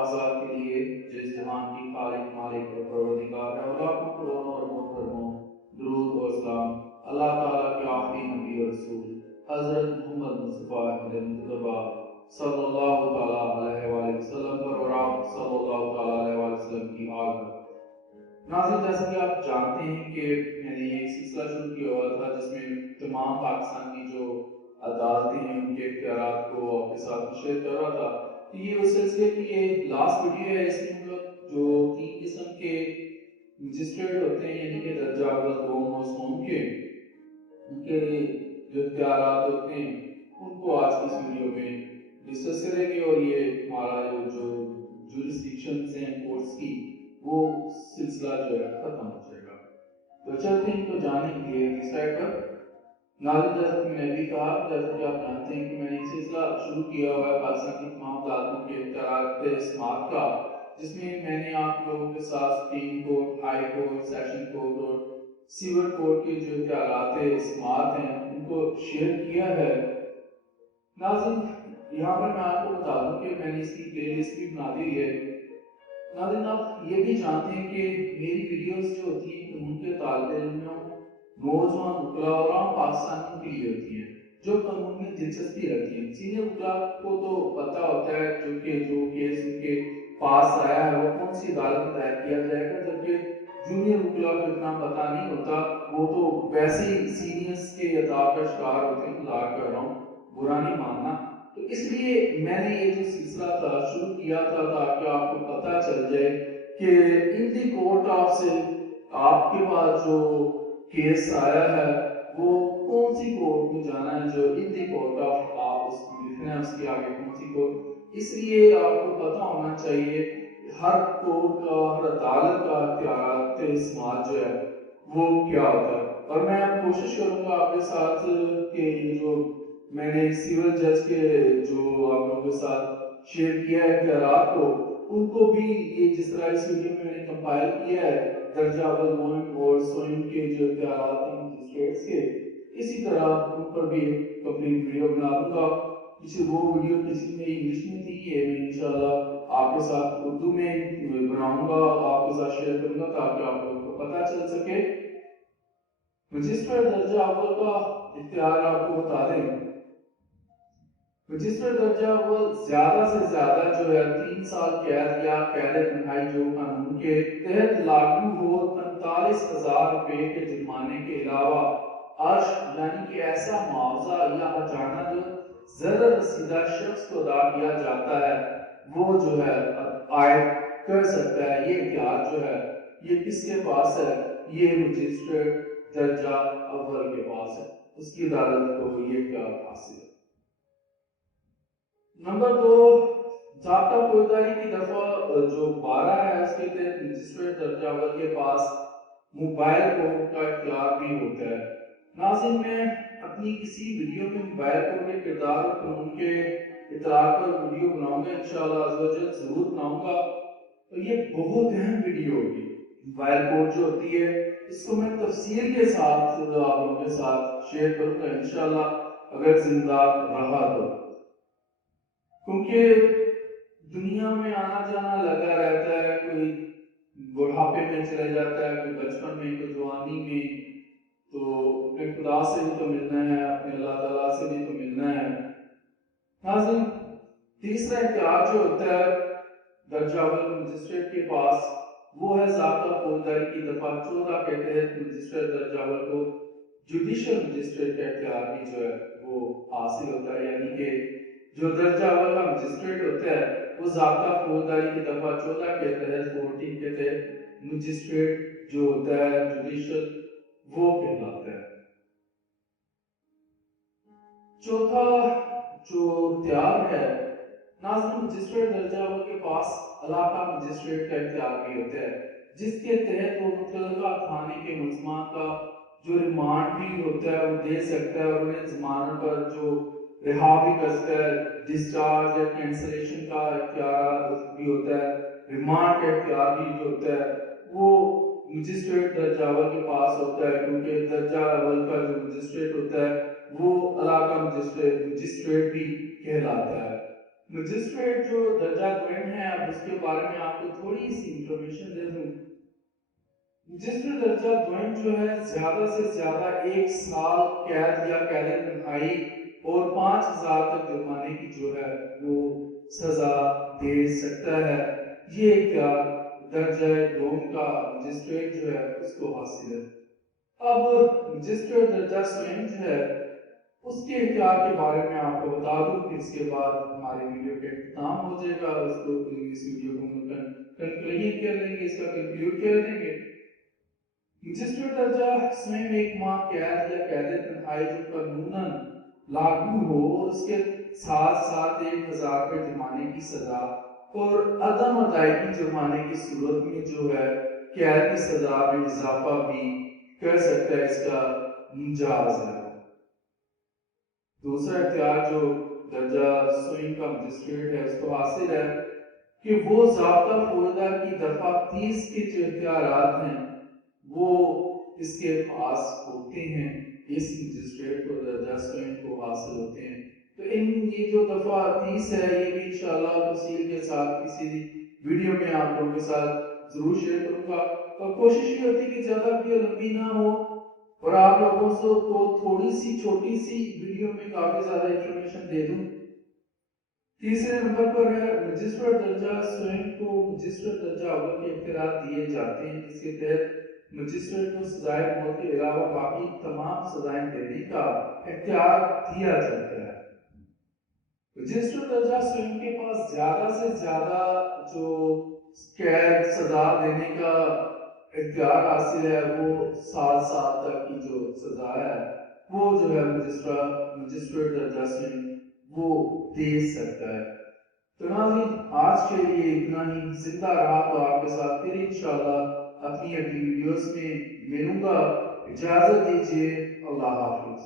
افضال کے لیے جس جہان کی خالق مالک اور پروردگار ہے، اور لاکھوں کروڑوں اور محترموں درود اور سلام اللہ تعالیٰ کے آخری نبی اور رسول حضرت محمد مصطفیٰ احمد مجتبیٰ صلی اللہ تعالیٰ علیہ وآلہ وسلم پر اور آپ صلی اللہ تعالیٰ علیہ وآلہ وسلم کی آل پر۔ ناظرین، جیسا کہ آپ جانتے ہیں کہ میں نے ایک سلسلہ شروع کیا ہوا تھا جس میں تمام پاکستان کی جو عدالتیں ہیں ان کے اختیارات کو آپ کے ساتھ شیئر کر رہا تھا۔ تو یہ اس سلسلے کی یہ لاسٹ ویڈیو ہے۔ اس میں ہم لوگ جو 3 قسم کے مجسٹریٹ ہوتے ہیں، یعنی کہ درجہ اول، دوم اور سوم کے، ان کے جو اختیارات ہوتے ہیں ان کو آج کی اس ویڈیو میں ڈسکس کریں گے، اور یہ ہمارا جو جورسڈکشنز ہیں کورس کی وہ سلسلہ جو ہے ختم ہو جائے گا۔ تو چلتے ہیں تو جانے کے لیے تیسرا پر۔ ناظرین، جیسا کہ میں نے بھی کہا، جیسا کہ آپ جانتے ہیں کہ میں نے ایک سلسلہ شروع کیا ہوا ہے پاکستان کی تمام عدالتوں کے اختیارات سماعت کا، جس میں میں نے آپ لوگوں کے ساتھ supreme court, high court, session court اور سیور کورٹ کے جو اختیارات سماعت ہیں ان کو شیئر کیا ہے۔ ناظرین، یہاں پر میں آپ کو بتا دوں کہ میں نے اس کی پلے لسٹ بھی بنا دی ہے۔ ناظرین، آپ یہ بھی جانتے ہیں کہ میری ویڈیوز جو ہوتی ہیں قانون کے طالب علموں، نوجوان وکلاء اور عام پاکستانیوں کے لیے ہوتی ہیں جو قانون میں دلچسپی رکھتی ہیں۔ سینئر وکلاء کو تو پتہ ہوتا ہے جو کیس ان کے پاس آیا ہے وہ کون سی عدالت میں دائر کیا جائے گا، جبکہ جونیئر وکلاء کو اتنا پتہ نہیں ہوتا، وہ تو ویسے ہی سینئرز کے عطا کا شکار ہوتے ہیں۔ مذاق کر رہا ہوں، برا نہیں ماننا۔ تو اس لیے میں نے یہ جو سلسلہ تھا شروع کیا تھا تاکہ آپ کو پتہ چل جائے کہ ان دی کورٹ آف سے آپ کے پاس جو کیس آیا ہے وہ کون سی کورٹ میں جانا ہے، جو ان دی کورٹ آف آپ اس کو لکھنا ہے اس کے آگے کون سی کورٹ۔ اس لیے آپ کو پتہ ہونا چاہیے ہر کورٹ کا، ہر عدالت کا اختیارات سماعت جو ہے وہ کیا ہوتا ہے۔ اور میں کوشش کروں گا آپ کے ساتھ کہ یہ جو میں نے سول جج کے جو آپ لوگوں کے ساتھ شیئر کیا ہے اختیارات کو، ان کو بھی یہ جس طرح اس ویڈیو میں نے کمپائل کیا ہے درجہ اول، دوم اور سوم کے جو اختیارات ہیں مجسٹریٹس کے، اسی طرح ان پر بھی ایک کمپلیٹ ویڈیو بنا دوں گا۔ وہ ویڈیو کسی میں انگلش میں تھی، یہ میں انشاءاللہ آپ کے ساتھ اردو میں بناؤں گا، آپ کے ساتھ شیئر کروں گا تاکہ آپ لوگوں کو پتہ چل سکے۔ مجسٹریٹ درجہ اول کا اختیار آپ کو بتا دیں، مجسٹریٹ درجہ اول زیادہ سے زیادہ جو ہے 3 سال قید یا قید تنہائی جو قانون کے تحت لاگو ہو 45,000 روپے کے جرمانے کے علاوہ عرش یعنی کہ ایسا معاوضہ یا ہرجانہ جو ضرر رسیدہ شخص کو ادا کیا جاتا ہے وہ جو ہے عائد کر سکتا ہے۔ یہ اختیار جو ہے یہ کس کے پاس ہے؟ یہ مجسٹریٹ درجہ اول کے پاس ہے، اس کی عدالت کو یہ اختیار حاصل ہے۔ نمبر 2، ضابطہ فوجداری کی دفعہ جو 12 ہے اس کے تحت مجسٹریٹ درجہ اول کے پاس موبائل کورٹ کا اختیار بھی ہوتا ہے۔ ناظرین، میں اپنی کسی ویڈیو میں موبائل کورٹ کے کردار اور قانون کے اطلاع پر ویڈیو بناؤں گا، انشاءاللہ عز و جل ضرور بناؤں گا، اور یہ بہت اہم ویڈیو ہوگی۔ موبائل کورٹ جو ہوتی ہے اس کو میں تفصیل کے ساتھ آپ لوگوں کے ساتھ شیئر کروں گا انشاءاللہ اگر زندہ رہا تو، کیونکہ دنیا میں آنا جانا لگا رہتا ہے، کوئی بڑھاپے میں چلے جاتا ہے، کوئی بچپن میں، کوئی جوانی میں، تو اپنے خدا سے بھی تو ملنا ہے، اپنے اللہ تعالیٰ سے بھی تو ملنا ہے۔ ناظرین، تیسرا اختیار جو ہوتا ہے درجہ اول مجسٹریٹ کے پاس وہ ہے ضابطہ فوجداری کی دفعہ 14 کے تحت مجسٹریٹ درجہ اول کو جوڈیشل مجسٹریٹ کا اختیار بھی جو ہے وہ حاصل ہوتا ہے، یعنی کہ جو درجہ اول کا مجسٹریٹ ہوتا ہے وہ ضابطہ فوجداری کی دفعہ 14 کے تحت 14 کے تحت مجسٹریٹ جو ہوتا ہے جوڈیشل وہ کہلاتا ہے۔ چوتھا جو اختیار ہے ناظرین، مجسٹریٹ درجہ اول کے پاس علاقہ مجسٹریٹ کا اختیار بھی ہوتا ہے، جس کے تحت وہ متعلقہ تھانے کے ملزمان کا جو ریمانڈ بھی ہوتا ہے وہ دے سکتا ہے، اور انہیں ضمانت پر جو رہا بھی کر سکتا ہے، ڈسچارج یا کینسلیشن کا اختیار بھی ہوتا ہے، ریمانڈ کا اختیار بھی جو ہوتا ہے وہ مجسٹریٹ درجہ اول کے پاس ہوتا ہے، کیونکہ درجہ اول کا جو مجسٹریٹ ہوتا ہے وہ علاقہ مجسٹریٹ بھی کہلاتا ہے۔ مجسٹریٹ جو درجہ دوئم ہے اب اس کے بارے میں آپ کو تھوڑی سی انفارمیشن دے دوں. مجسٹریٹ درجہ دوئم جو ہے زیادہ سے زیادہ 1 سال قید یا قید تنہائی اور 5,000 تک جرمانے کی جو ہے وہ سزا دے سکتا ہے. یہ اختیار درجہ دوم کا مجسٹریٹ جو ہے اس کو حاصل ہے. اب مجسٹریٹ درجہ سوئم جو ہے اس کے اختیار کے بارے میں آپ کو بتا دوں کہ اس کے بعد ہماری ویڈیو کا اختتام ہو جائے گا. اس ویڈیو کو ہم کنکلوڈ کر لیں گے، اس کا کنکلوڈ کر دیں گے. مجسٹریٹ درجہ سوئم 1 ماہ قید یا قید تنہائی جو قانوناً لاگو ہو اور اس کے ساتھ ساتھ 1,000 روپے جرمانے کی سزا اور عدم ادائیگی جرمانے کی صورت میں جو ہے قید کی سزا میں اضافہ بھی کر سکتا ہے. اس کا مجاز ہے. دوسرا اختیار جو درجہ سوئم کا مجسٹریٹ ہے اس کو حاصل ہے کہ وہ ضابطہ فوجدار کی دفعہ 30 کے جو اختیارات ہیں وہ اس کے پاس ہوتے ہیں. اس مجسٹریٹ کو درجہ سوئم کو حاصل ہوتے ہیں. تو یہ جو دفعہ 30 ہے یہ بھی انشاءاللہ تفصیل کے ساتھ کسی ویڈیو میں آپ لوگوں کے ساتھ ضرور شیئر کروں گا. اور کوشش یہ ہوتی ہے کہ زیادہ ویڈیو لمبی نہ ہو اور آپ لوگوں کو تھوڑی سی چھوٹی سی ویڈیو میں کافی زیادہ انفارمیشن دے دوں. تیسرے نمبر پر ہے مجسٹریٹ درجہ سوئم کو مجسٹریٹ درجہ اول کے اختیارات دیے جاتے ہیں جس کے تحت مجسٹریٹ کو سزائے موت کے علاوہ باقی تمام سزائیں دینے کا اختیار دیا جاتا ہے. مجسٹریٹ درجہ سوئم کے پاس زیادہ سے زیادہ جو قید سزا دینے کا اختیار حاصل ہے وہ 7 سال تک کی جو سزا ہے وہ جو ہے مجسٹریٹ درجہ سوئم وہ دے سکتا ہے. تو ناظرین آج کے لیے اتنا ہی. زندہ رہا تو آپ کے ساتھ پھر انشاءاللہ اپنی اگلی ویڈیوز میں ملوں گا. اجازت دیجیے. اللہ حافظ.